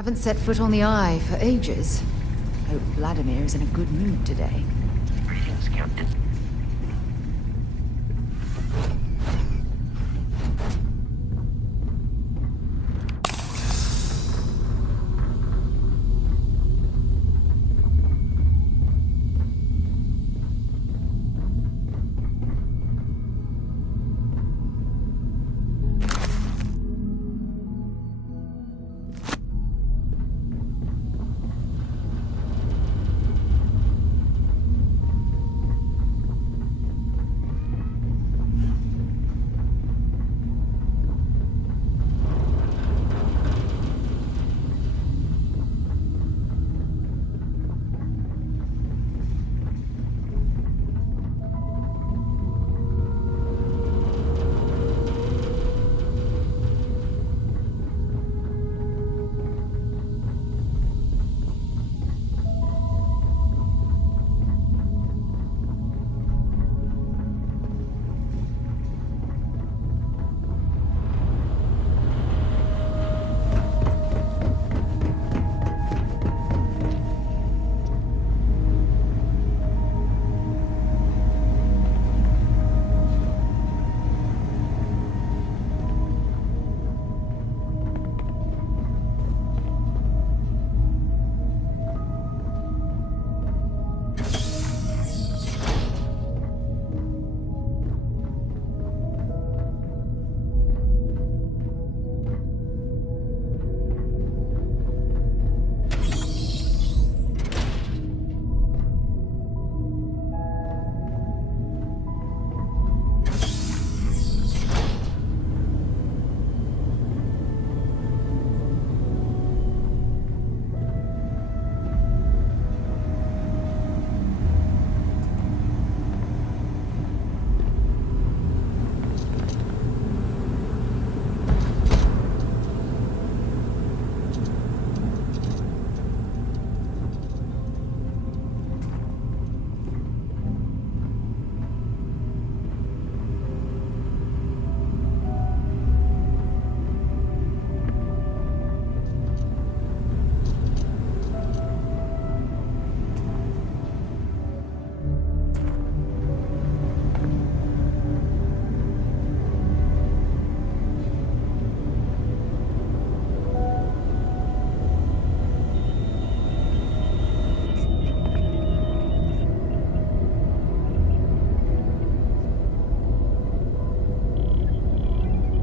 Haven't set foot on the Eye for ages. Hope Vladimir is in a good mood today. Greetings, Captain.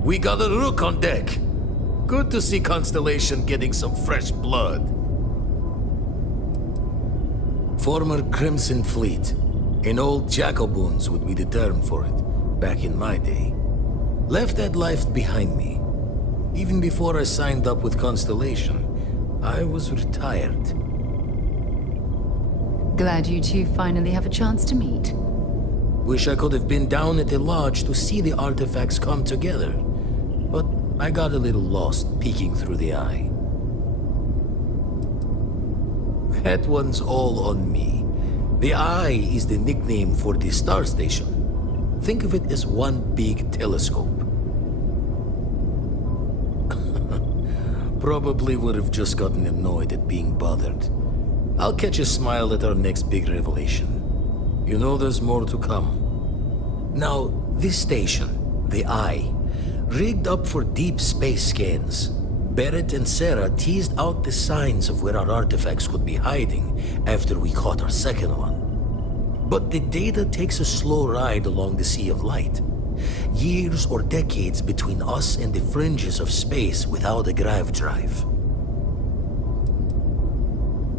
We got a rook on deck. Good to see Constellation getting some fresh blood. Former Crimson Fleet. An old Jacoboons would be the term for it, back in my day. Left that life behind me. Even before I signed up with Constellation, I was retired. Glad you two finally have a chance to meet. Wish I could have been down at the lodge to see the artifacts come together. But I got a little lost peeking through the eye. That one's all on me. The Eye is the nickname for the star station. Think of it as one big telescope. Probably would have just gotten annoyed at being bothered. I'll catch a smile at our next big revelation. You know there's more to come. Now, this station, the Eye, rigged up for deep space scans. Barrett and Sarah teased out the signs of where our artifacts could be hiding after we caught our second one. But the data takes a slow ride along the Sea of Light. Years or decades between us and the fringes of space without a grav drive.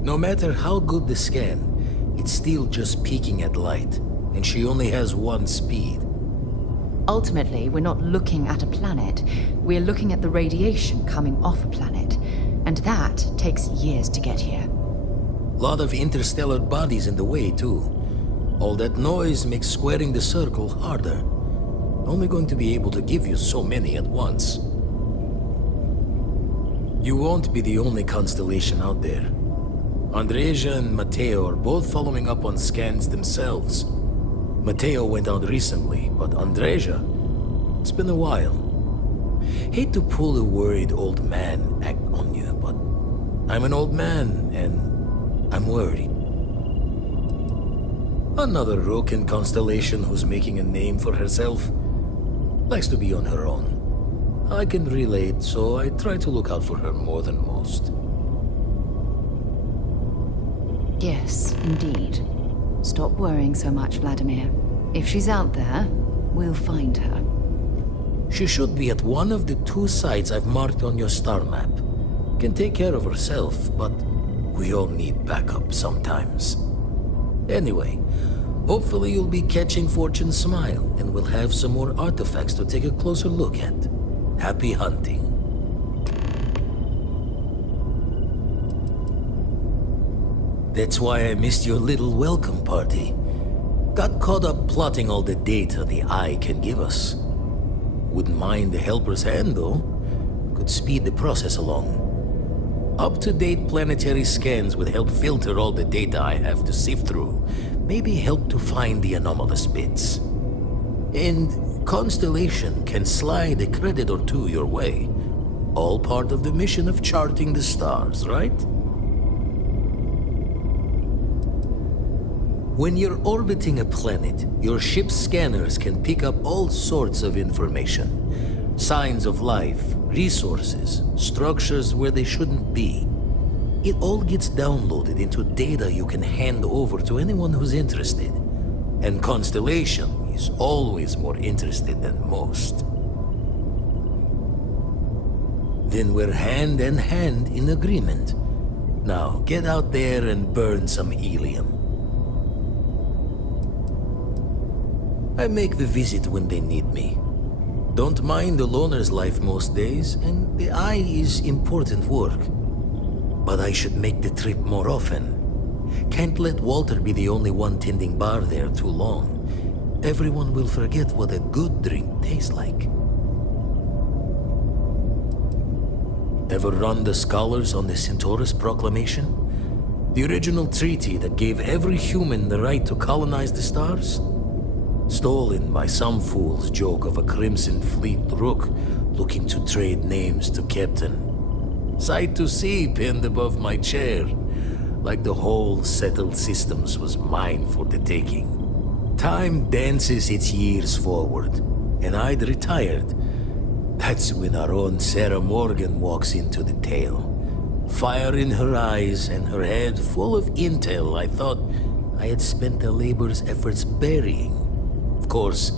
No matter how good the scan, it's still just peeking at light, and she only has one speed. Ultimately, we're not looking at a planet. We're looking at the radiation coming off a planet. And that takes years to get here. Lot of interstellar bodies in the way, too. All that noise makes squaring the circle harder. Only going to be able to give you so many at once. You won't be the only constellation out there. Andreja and Matteo are both following up on scans themselves. Matteo went out recently, but Andreja, it's been a while. Hate to pull a worried old man act on you, but I'm an old man, and I'm worried. Another rook in Constellation who's making a name for herself. Likes to be on her own. I can relate, so I try to look out for her more than most. Yes, indeed. Stop worrying so much, Vladimir. If she's out there, we'll find her. She should be at one of the 2 sites I've marked on your star map. Can take care of herself, but we all need backup sometimes. Anyway, hopefully you'll be catching Fortune's smile, and we'll have some more artifacts to take a closer look at. Happy hunting. That's why I missed your little welcome party. Got caught up plotting all the data the Eye can give us. Wouldn't mind a helper's hand, though. Could speed the process along. Up-to-date planetary scans would help filter all the data I have to sift through. Maybe help to find the anomalous bits. And Constellation can slide a credit or 2 your way. All part of the mission of charting the stars, right? When you're orbiting a planet, your ship's scanners can pick up all sorts of information. Signs of life, resources, structures where they shouldn't be. It all gets downloaded into data you can hand over to anyone who's interested. And Constellation is always more interested than most. Then we're hand in hand in agreement. Now, get out there and burn some helium. I make the visit when they need me. Don't mind the loner's life most days, and the Eye is important work. But I should make the trip more often. Can't let Walter be the only one tending bar there too long. Everyone will forget what a good drink tastes like. Ever run the scholars on the Centaurus Proclamation? The original treaty that gave every human the right to colonize the stars? Stolen by some fool's joke of a Crimson Fleet rook looking to trade names to Captain. Sight to see pinned above my chair, like the whole settled systems was mine for the taking. Time dances its years forward, and I'd retired. That's when our own Sarah Morgan walks into the tale. Fire in her eyes and her head full of intel I thought I had spent the labor's efforts burying. Of course,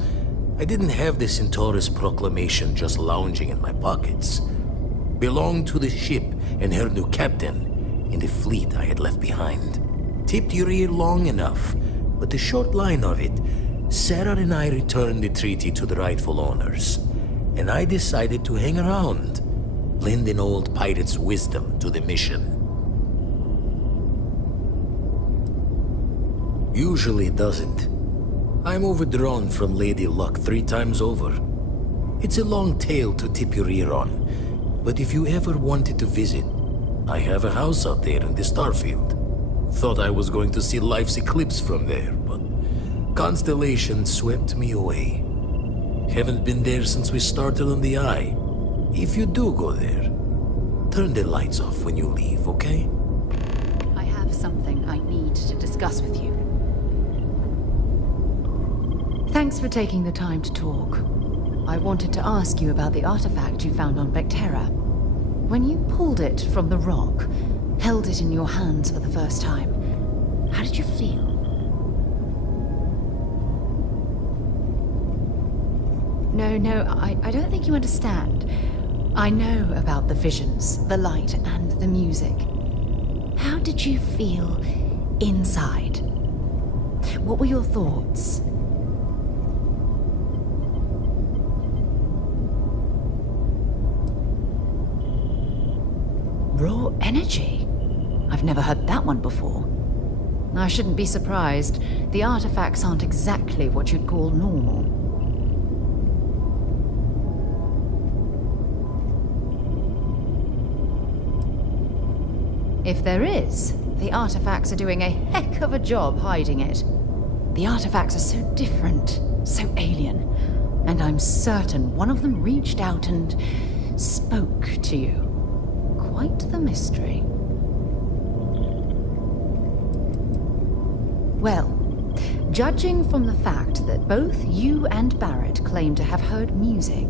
I didn't have the Centaurus Proclamation just lounging in my pockets. Belonged to the ship and her new captain in the fleet I had left behind. Tipped your ear long enough, but the short line of it, Sarah and I returned the treaty to the rightful owners. And I decided to hang around, lend an old pirate's wisdom to the mission. Usually it doesn't. I'm overdrawn from Lady Luck 3 times over. It's a long tale to tip your ear on, but if you ever wanted to visit, I have a house out there in the Starfield. Thought I was going to see life's eclipse from there, but Constellation swept me away. Haven't been there since we started on the Eye. If you do go there, turn the lights off when you leave, okay? I have something I need to discuss with you. Thanks for taking the time to talk. I wanted to ask you about the artifact you found on Vectera. When you pulled it from the rock, held it in your hands for the first time, how did you feel? No, I don't think you understand. I know about the visions, the light, and the music. How did you feel inside? What were your thoughts? Raw energy? I've never heard that one before. I shouldn't be surprised. The artifacts aren't exactly what you'd call normal. If there is, the artifacts are doing a heck of a job hiding it. The artifacts are so different, so alien, and I'm certain one of them reached out and spoke to you. Quite the mystery. Well, judging from the fact that both you and Barrett claim to have heard music,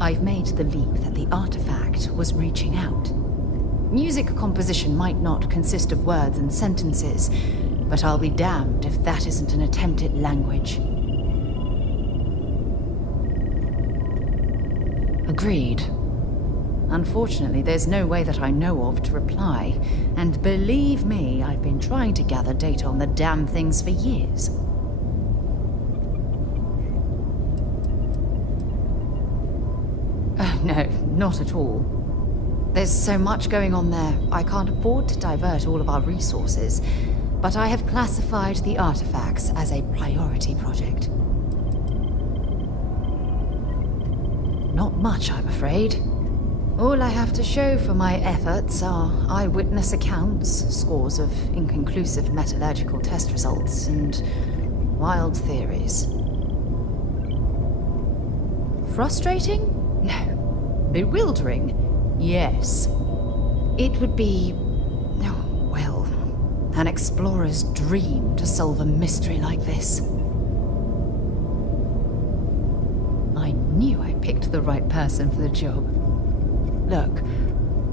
I've made the leap that the artifact was reaching out. Music composition might not consist of words and sentences, but I'll be damned if that isn't an attempt at language. Agreed. Unfortunately, there's no way that I know of to reply, and believe me, I've been trying to gather data on the damn things for years. Oh, no, not at all. There's so much going on there, I can't afford to divert all of our resources, but I have classified the artifacts as a priority project. Not much, I'm afraid. All I have to show for my efforts are eyewitness accounts, scores of inconclusive metallurgical test results, and wild theories. Frustrating? No. Bewildering? Yes. It would be, oh, well, an explorer's dream to solve a mystery like this. I knew I picked the right person for the job. Look,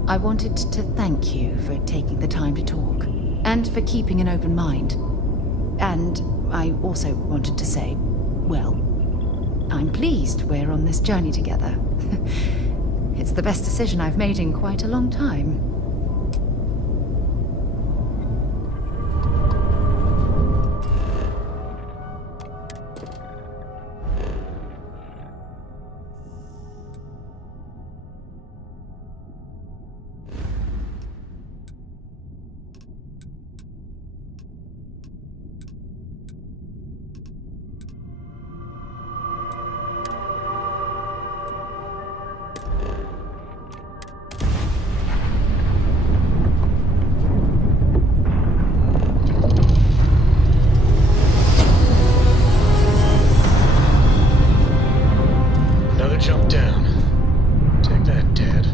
I wanted to thank you for taking the time to talk, and for keeping an open mind. And I also wanted to say, well, I'm pleased we're on this journey together. It's the best decision I've made in quite a long time. Jump down. Take that, Dad.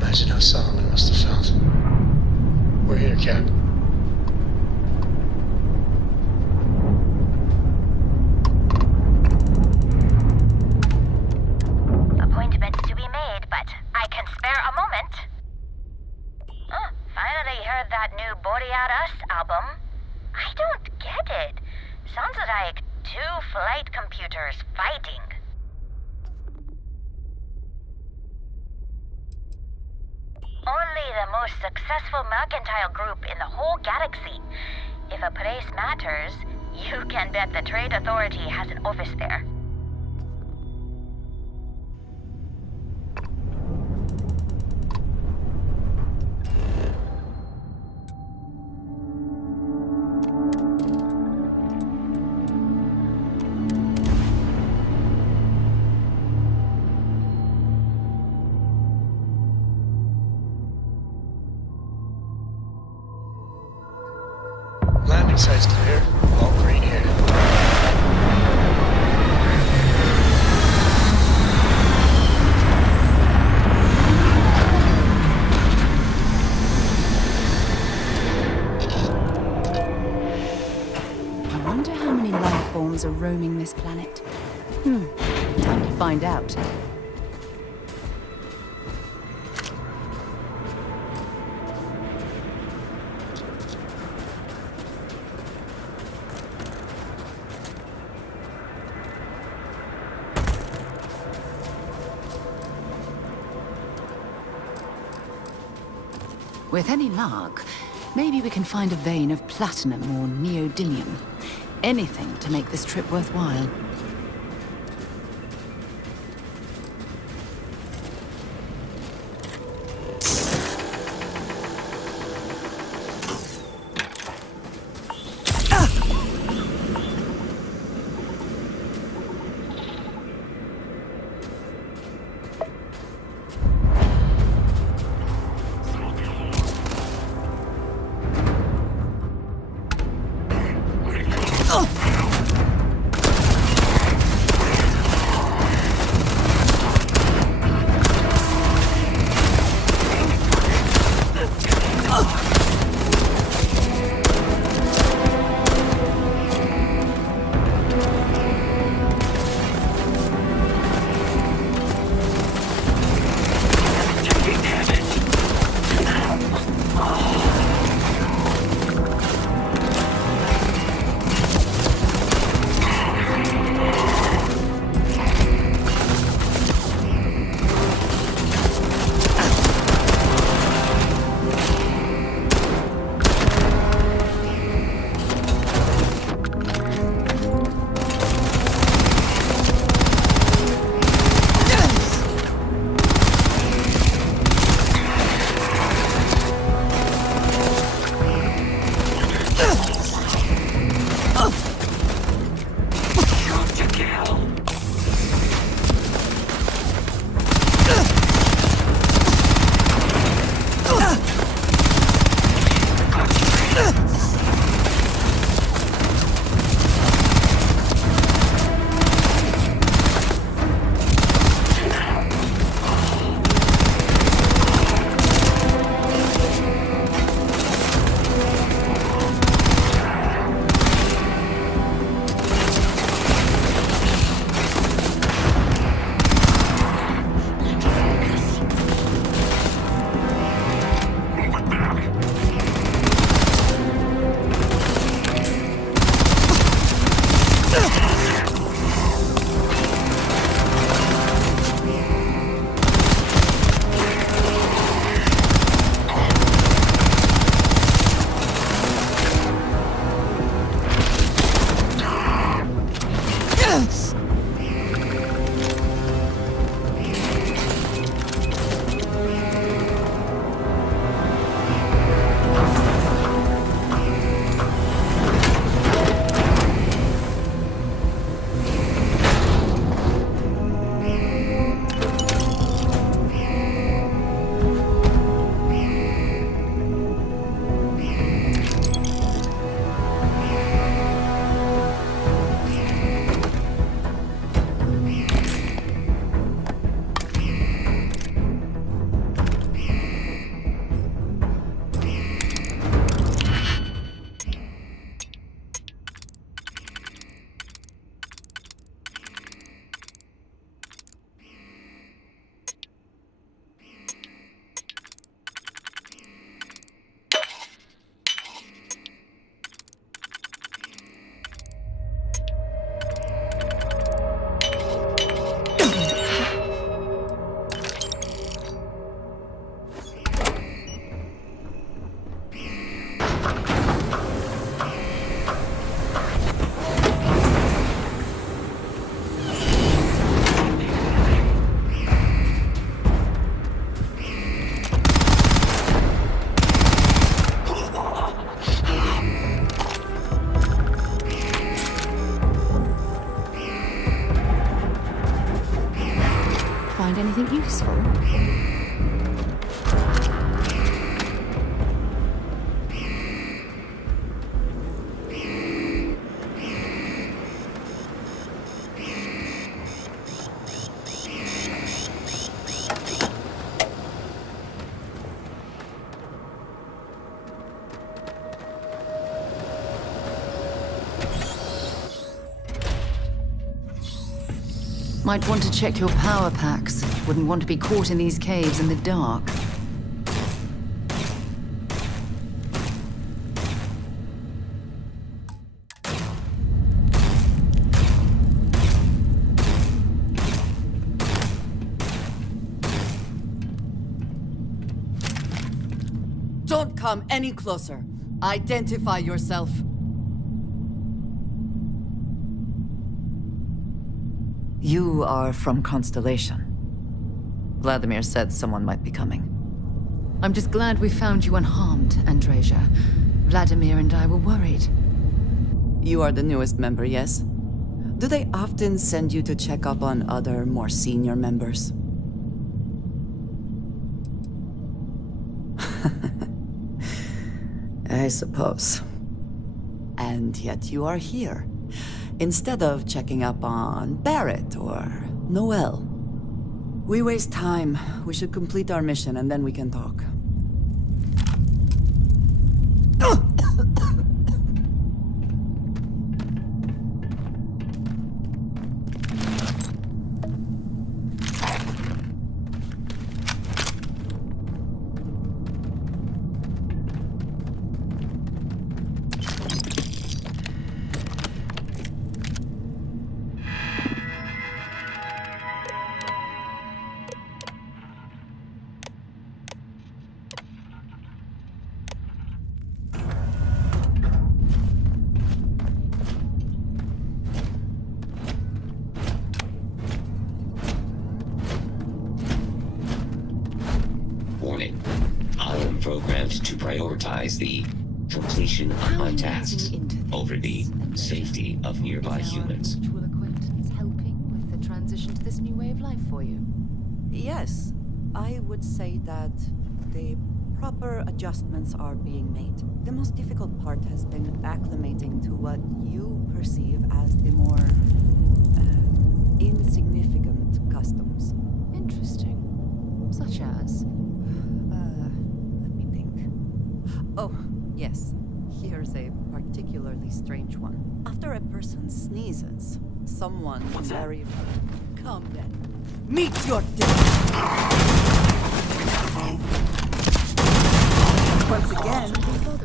Imagine how Solomon must have felt. We're here, Cap. Appointments to be made, but I can spare a moment. Oh, finally heard that new Body Out Us album. I don't get it. Sounds like two flight computers fighting. Only the most successful mercantile group in the whole galaxy. If a place matters, you can bet the Trade Authority has an office there. Landing site's clear. All green here. I wonder how many life forms are roaming this planet. Time to find out. With any luck, maybe we can find a vein of platinum or neodymium. Anything to make this trip worthwhile. Find anything useful? Might want to check your power packs. Wouldn't want to be caught in these caves in the dark. Don't come any closer. Identify yourself. You are from Constellation. Vladimir said someone might be coming. I'm just glad we found you unharmed, Andreja. Vladimir and I were worried. You are the newest member, yes? Do they often send you to check up on other, more senior members? I suppose. And yet you are here. Instead of checking up on Barrett or Noel. We waste time. We should complete our mission and then we can talk. Warning. I am programmed to prioritize the completion of my tasks over the safety of nearby humans. Mutual acquaintance helping with the transition to this new way of life for you? Yes, I would say that the proper adjustments are being made. The most difficult part has been acclimating to what you perceive as the more insignificant customs. Interesting. Such as? Let me think. Oh, yes. Here's a particularly strange one. After a person sneezes, someone very... Come then. Meet your death! Once again,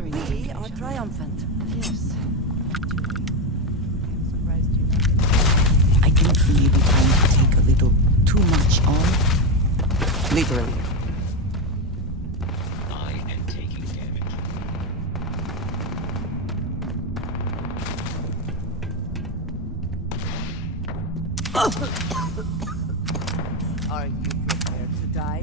we are triumphant. Yes. I'm surprised you know. I think we may be trying to take a little too much on. Literally. I am taking damage. Are you prepared to die?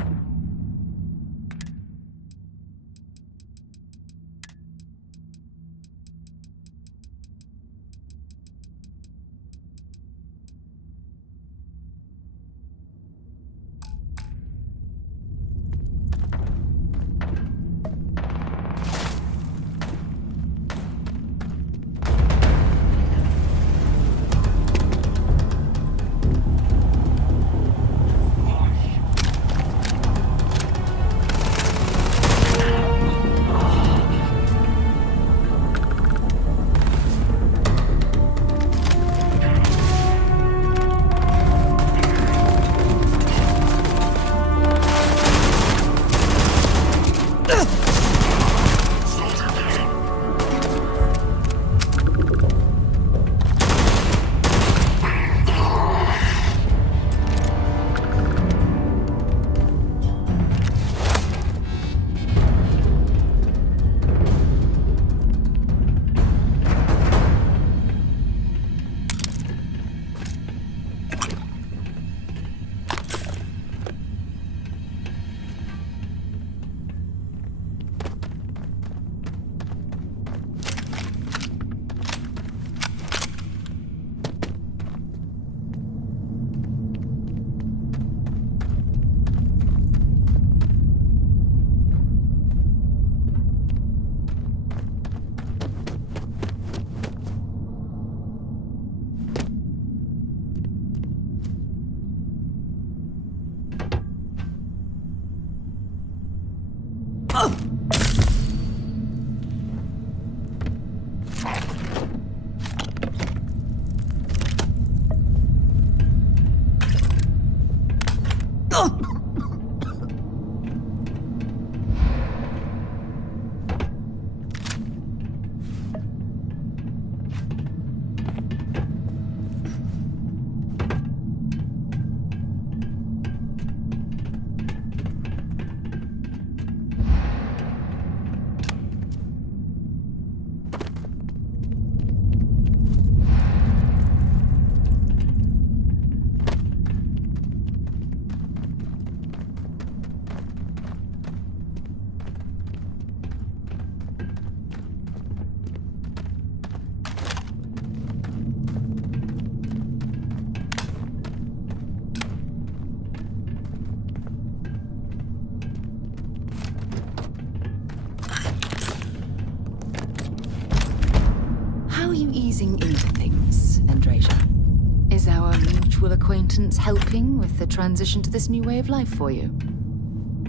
Easing into things, Andrasia. Is our mutual acquaintance helping with the transition to this new way of life for you?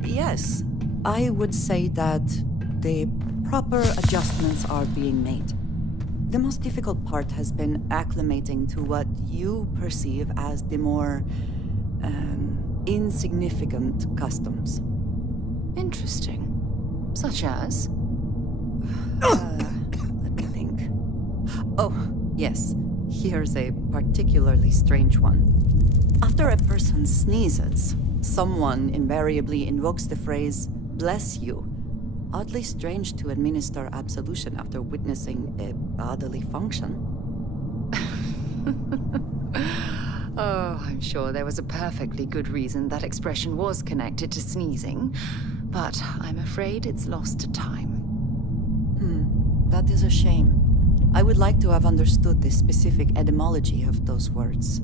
Yes, I would say that the proper adjustments are being made. The most difficult part has been acclimating to what you perceive as the more insignificant customs. Interesting. Such as? Let me think. Oh, yes. Here's a particularly strange one. After a person sneezes, someone invariably invokes the phrase, "bless you." Oddly strange to administer absolution after witnessing a bodily function. Oh, I'm sure there was a perfectly good reason that expression was connected to sneezing, but I'm afraid it's lost to time. That is a shame. I would like to have understood the specific etymology of those words.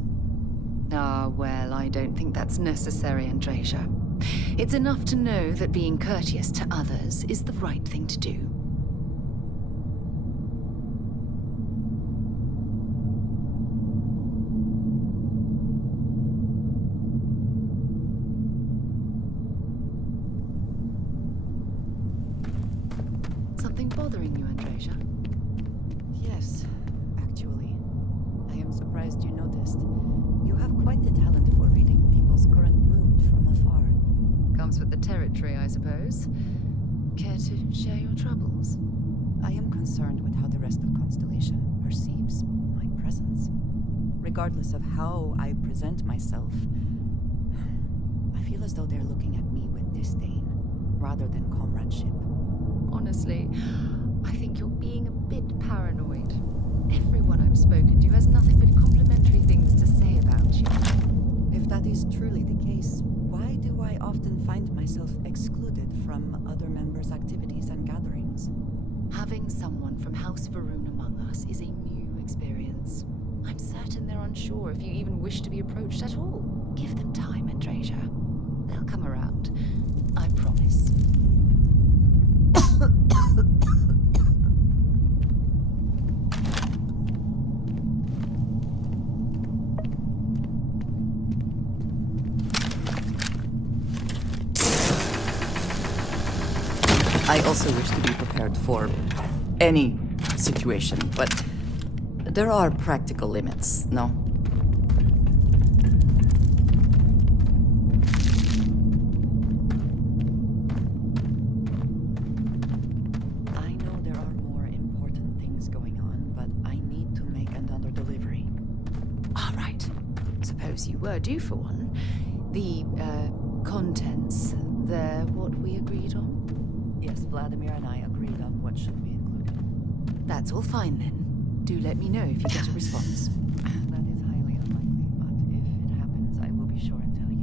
Ah, well, I don't think that's necessary, Andrasia. It's enough to know that being courteous to others is the right thing to do. Something bothering you, Andrasia? Yes, actually. I am surprised you noticed. You have quite the talent for reading people's current mood from afar. Comes with the territory, I suppose. Care to share your troubles? I am concerned with how the rest of Constellation perceives my presence. Regardless of how I present myself, I feel as though they're looking at me with disdain, rather than comradeship. Honestly, I think you're being a bit paranoid. Everyone I've spoken to has nothing but complimentary things to say about you. House Varun among us is a new experience. I'm certain they're unsure if you even wish to be approached at all. Give them time, Andrasia. They'll come around. I promise. I also wish to be prepared for any situation, but there are practical limits, no? I know there are more important things going on, but I need to make another delivery. All right. Suppose you were due for one. The, contents, they're what we agreed on? Yes, Vladimir and I agreed on what should be included. That's all fine then. Do let me know if you get a response. That is highly unlikely, but if it happens, I will be sure and tell you.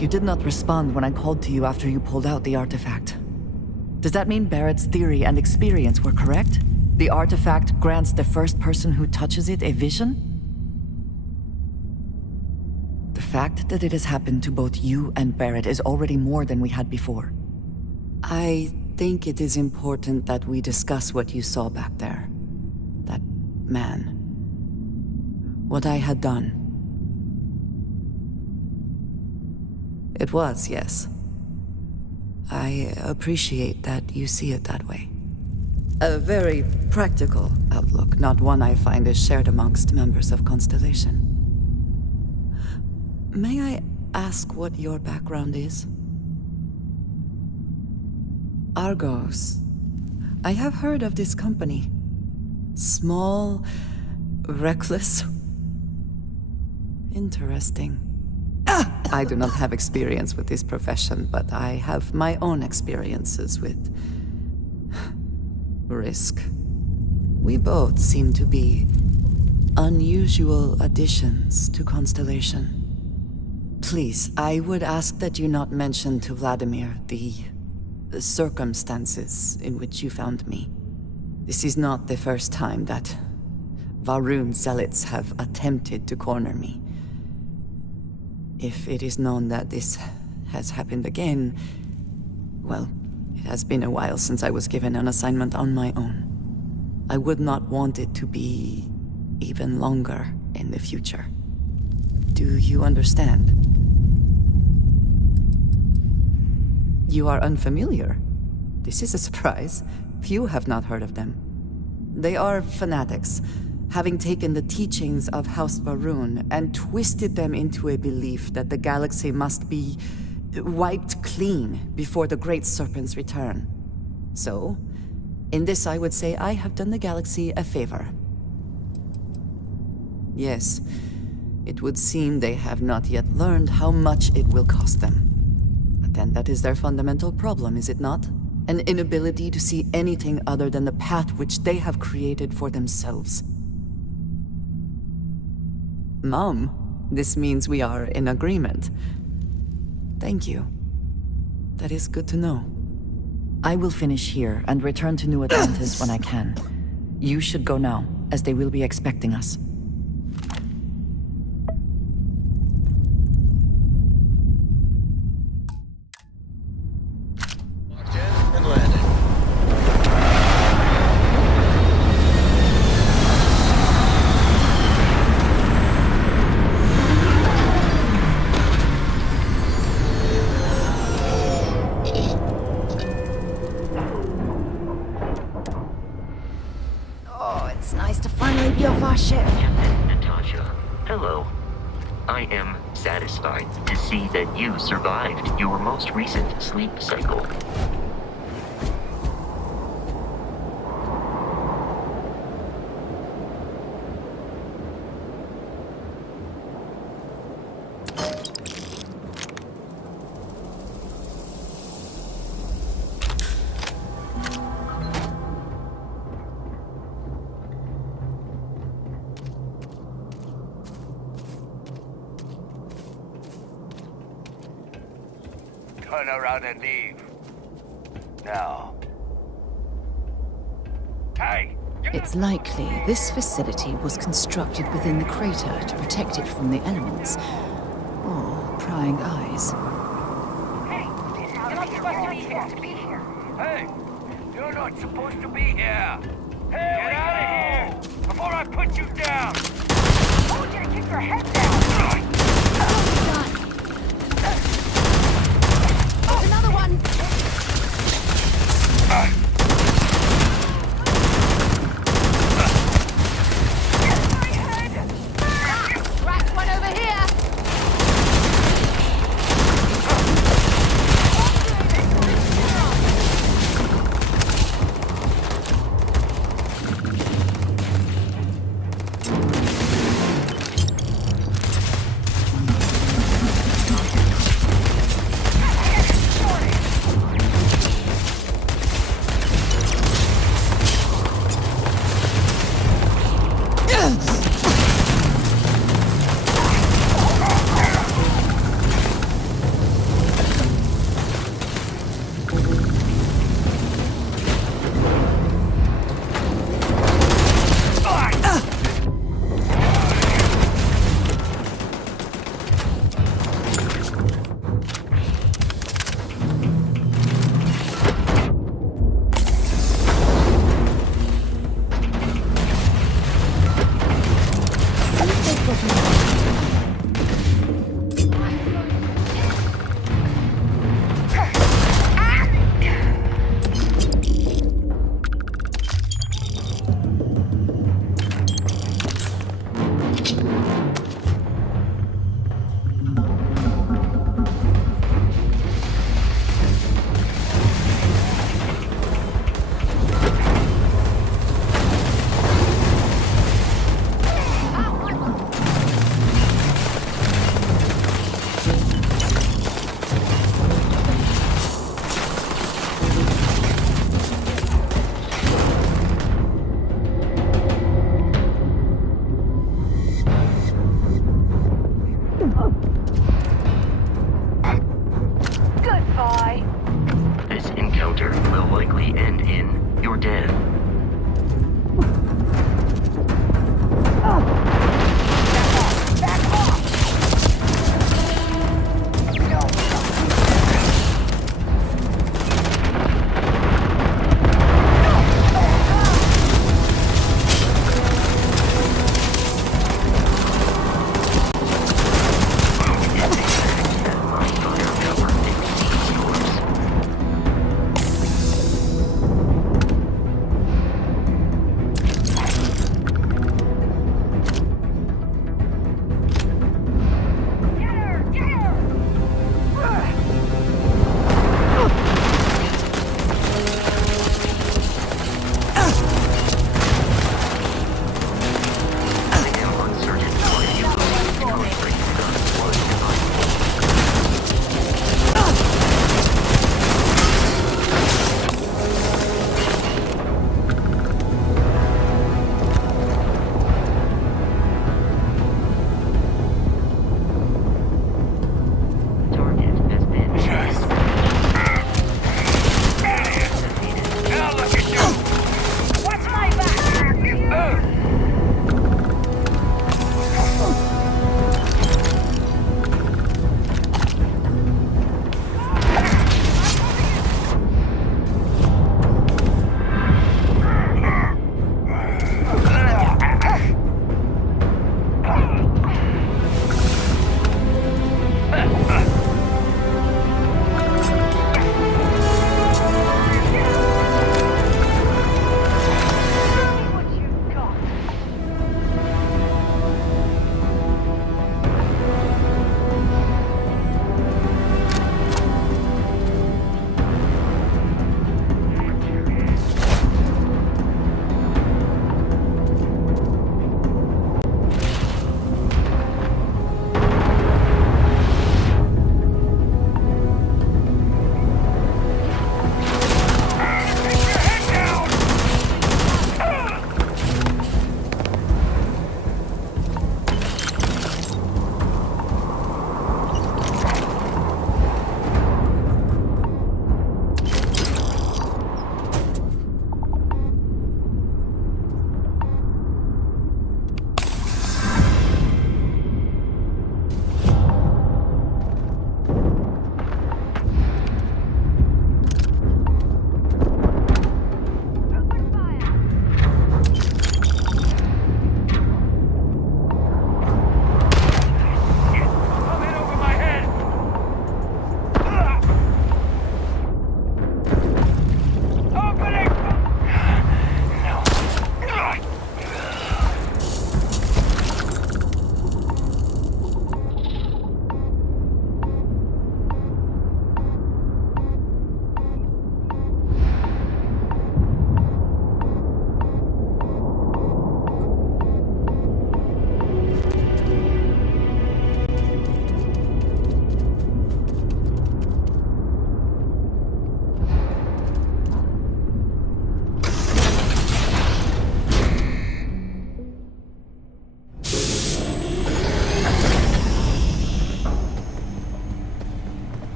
You did not respond when I called to you after you pulled out the artifact. Does that mean Barrett's theory and experience were correct? The artifact grants the first person who touches it a vision? The fact that it has happened to both you and Barrett is already more than we had before. I think it is important that we discuss what you saw back there. That man. What I had done. It was, yes. I appreciate that you see it that way. A very practical outlook, not one I find is shared amongst members of Constellation. May I ask what your background is? Argos. I have heard of this company. Small, reckless. Interesting. I do not have experience with this profession, but I have my own experiences with risk. We both seem to be unusual additions to Constellation. Please, I would ask that you not mention to Vladimir the circumstances in which you found me. This is not the first time that Varun zealots have attempted to corner me. If it is known that this has happened again, well, it has been a while since I was given an assignment on my own. I would not want it to be even longer in the future. Do you understand? You are unfamiliar. This is a surprise. Few have not heard of them. They are fanatics, having taken the teachings of House Varun and twisted them into a belief that the galaxy must be wiped clean before the Great Serpent's return. So, in this I would say I have done the galaxy a favor. Yes, it would seem they have not yet learned how much it will cost them. But then that is their fundamental problem, is it not? An inability to see anything other than the path which they have created for themselves. Mom, this means we are in agreement. Thank you. That is good to know. I will finish here and return to New Atlantis when I can. You should go now, as they will be expecting us. Locked in and landing. Oh, it's nice to finally be off our ship. Captain Natasha, hello. I am satisfied to see that you survived your most recent sleep cycle. Turn around and leave. Now. Hey! It's likely this facility was constructed within the crater to protect it from the elements. Or prying eyes. Hey! You're not supposed to be here! Hey, get out of here! Before I put you down! I told you to keep your head down! Oh, another one! Cracked one over here!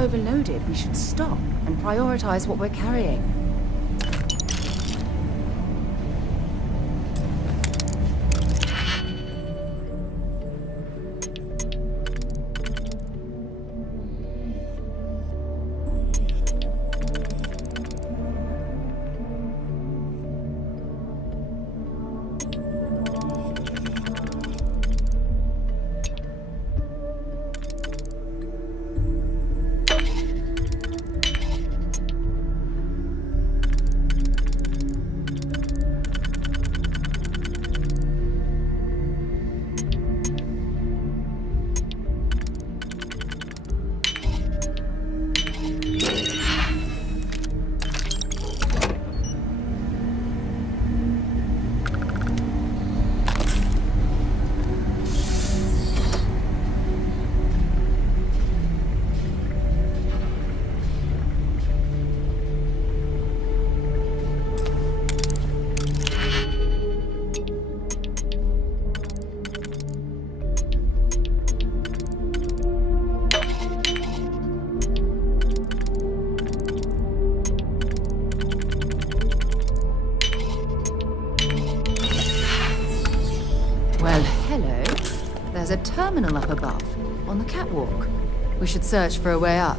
overloaded, we should stop and prioritize what we're carrying. Well, hello. There's a terminal up above, on the catwalk. We should search for a way up.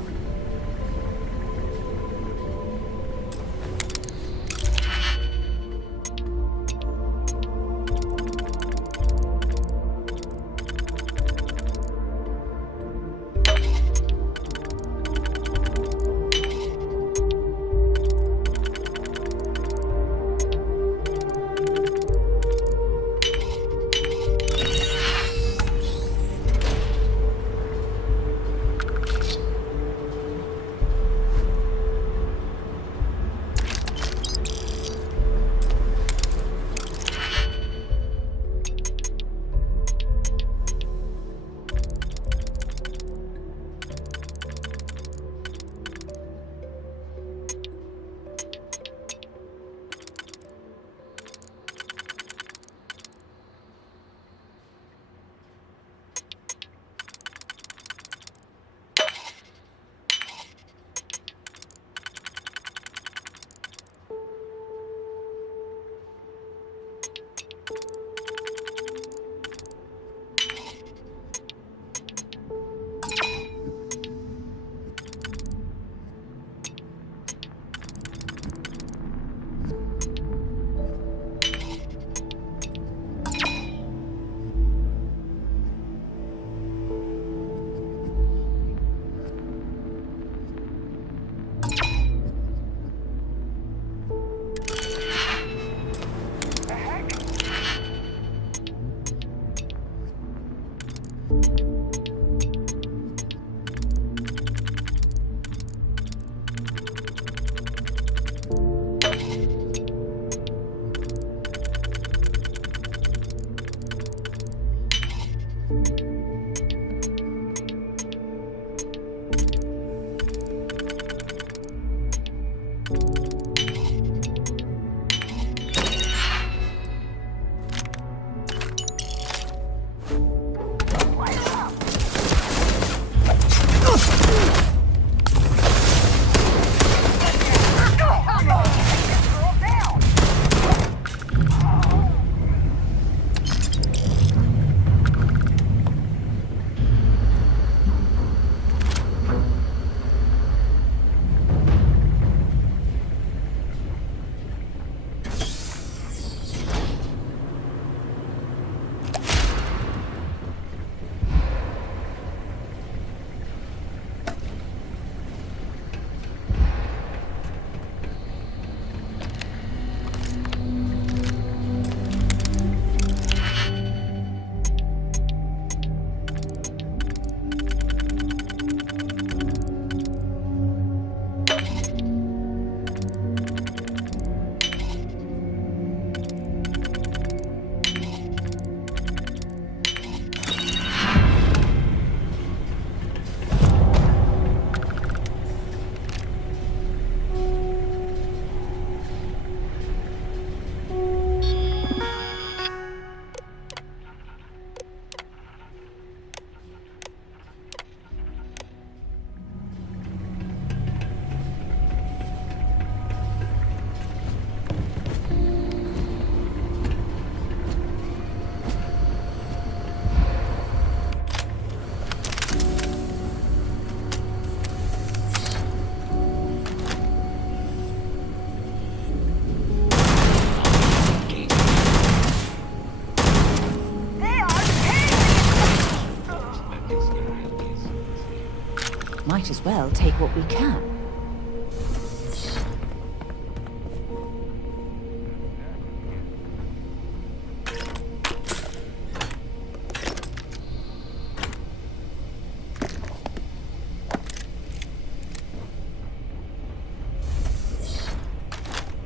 might as well take what we can.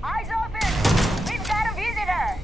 Eyes open! We've got a visitor!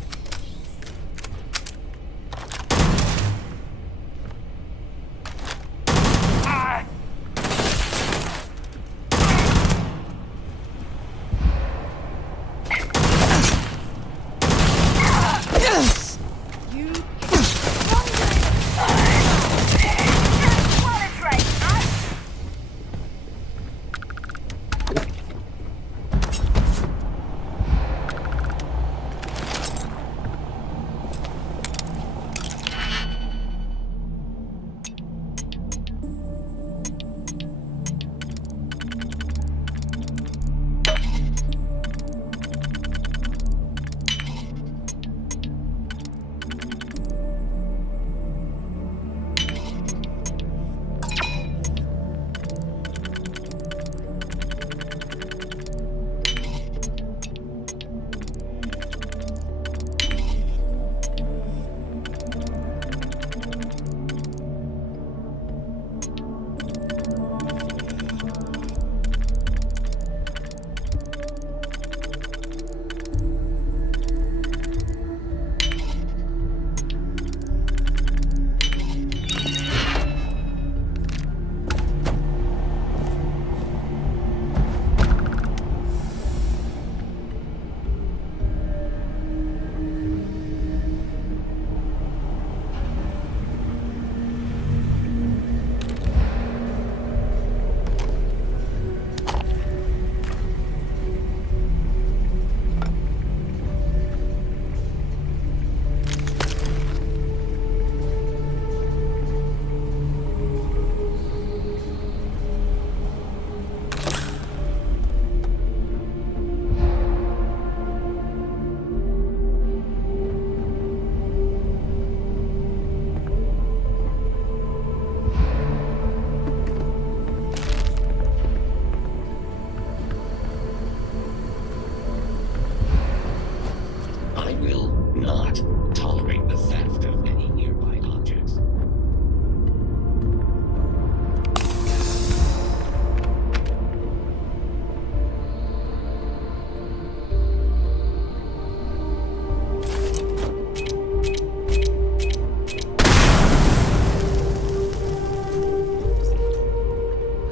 I will not tolerate the theft of any nearby objects.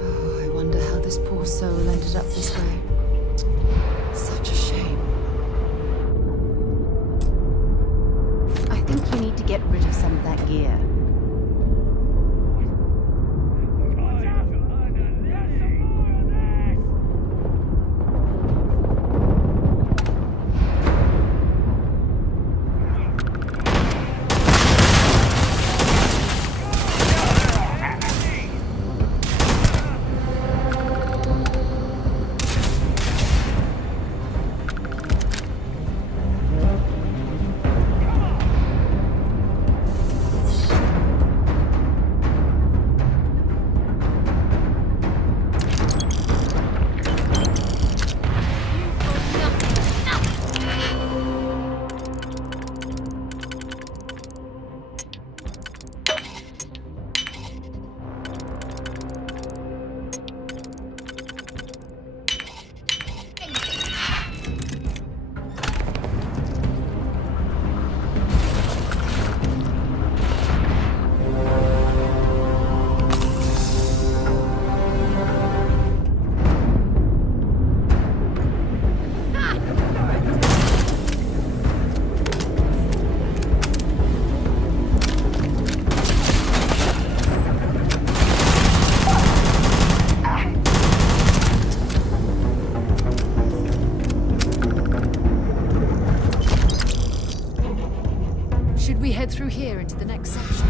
Oh, I wonder how this poor soul ended up this way. Such a shame. I think you need to get rid of some of that gear. Should we head through here into the next section?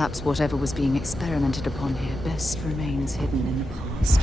Perhaps whatever was being experimented upon here best remains hidden in the past.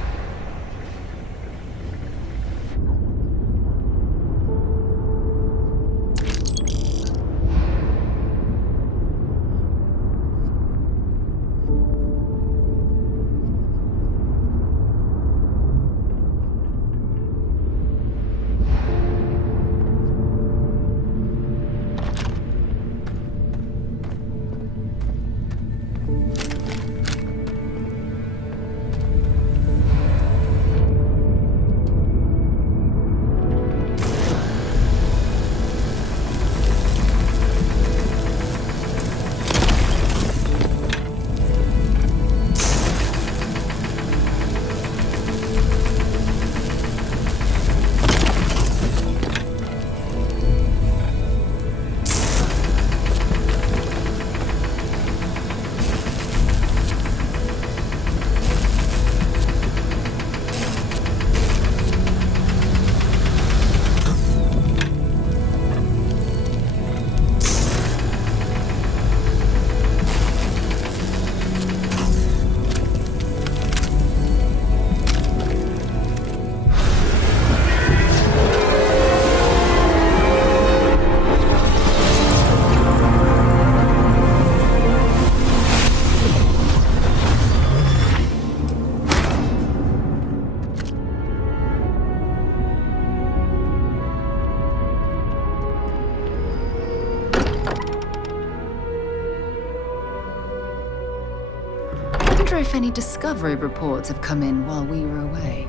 I wonder if any discovery reports have come in while we were away.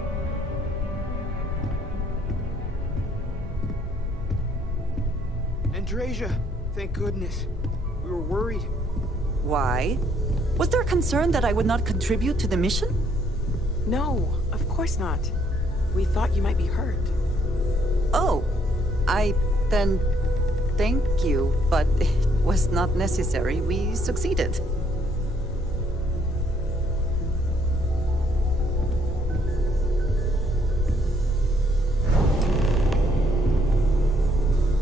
Andrasia, thank goodness. We were worried. Why? Was there a concern that I would not contribute to the mission? No, of course not. We thought you might be hurt. Oh, then thank you, but it was not necessary. We succeeded.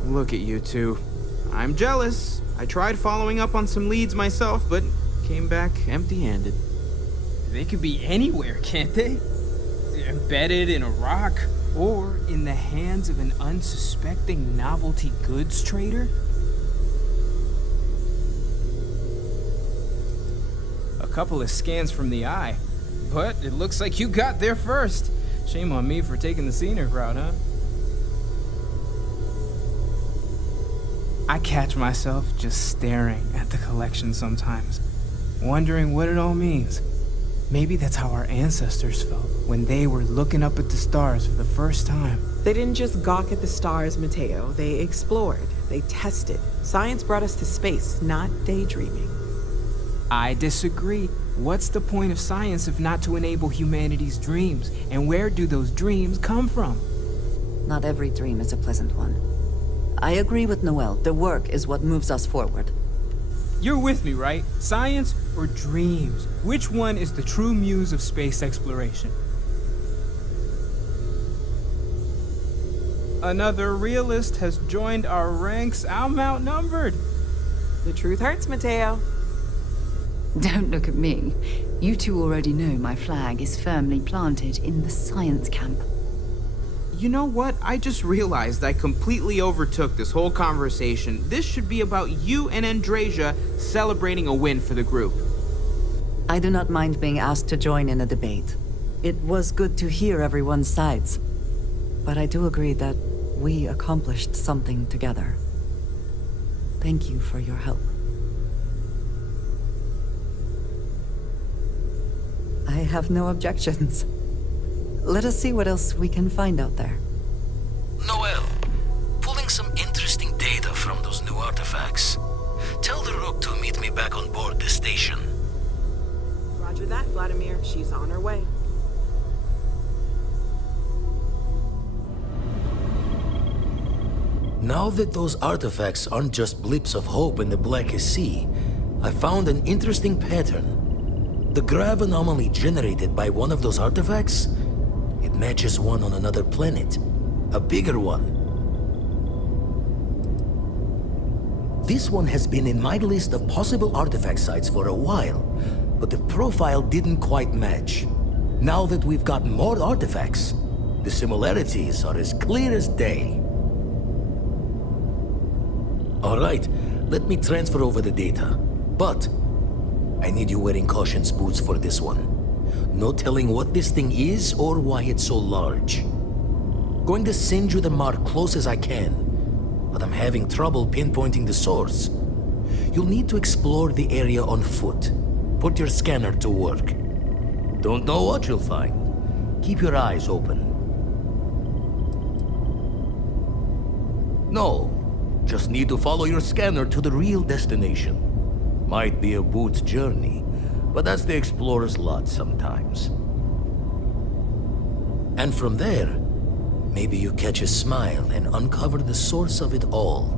Look at you two. I'm jealous. I tried following up on some leads myself, but came back empty-handed. They could be anywhere, can't they? Embedded in a rock, or in the hands of an unsuspecting novelty goods trader? A couple of scans from the eye, but it looks like you got there first. Shame on me for taking the scenic route, huh? I catch myself just staring at the collection sometimes, wondering what it all means. Maybe that's how our ancestors felt when they were looking up at the stars for the first time. They didn't just gawk at the stars, Mateo. They explored. They tested. Science brought us to space, not daydreaming. I disagree. What's the point of science if not to enable humanity's dreams? And where do those dreams come from? Not every dream is a pleasant one. I agree with Noel. The work is what moves us forward. You're with me, right? Science or dreams? Which one is the true muse of space exploration? Another realist has joined our ranks. I'm outnumbered. The truth hurts, Mateo. Don't look at me. You two already know my flag is firmly planted in the science camp. You know what? I just realized I completely overtook this whole conversation. This should be about you and Andrasia celebrating a win for the group. I do not mind being asked to join in a debate. It was good to hear everyone's sides. But I do agree that we accomplished something together. Thank you for your help. I have no objections. Let us see what else we can find out there. Noel, pulling some interesting data from those new artifacts. Tell the Rook to meet me back on board the station. Roger that, Vladimir. She's on her way. Now that those artifacts aren't just blips of hope in the Blackest Sea, I found an interesting pattern. The grav anomaly generated by one of those artifacts, it matches one on another planet, a bigger one. This one has been in my list of possible artifact sites for a while, but the profile didn't quite match. Now that we've got more artifacts, the similarities are as clear as day. All right, let me transfer over the data. But I need you wearing caution's boots for this one. No telling what this thing is or why it's so large. Going to send you the mark close as I can, but I'm having trouble pinpointing the source. You'll need to explore the area on foot. Put your scanner to work. Don't know what you'll find. Keep your eyes open. No, just need to follow your scanner to the real destination. Might be a boot's journey, but that's the explorer's lot sometimes. And from there, maybe you catch a smile and uncover the source of it all.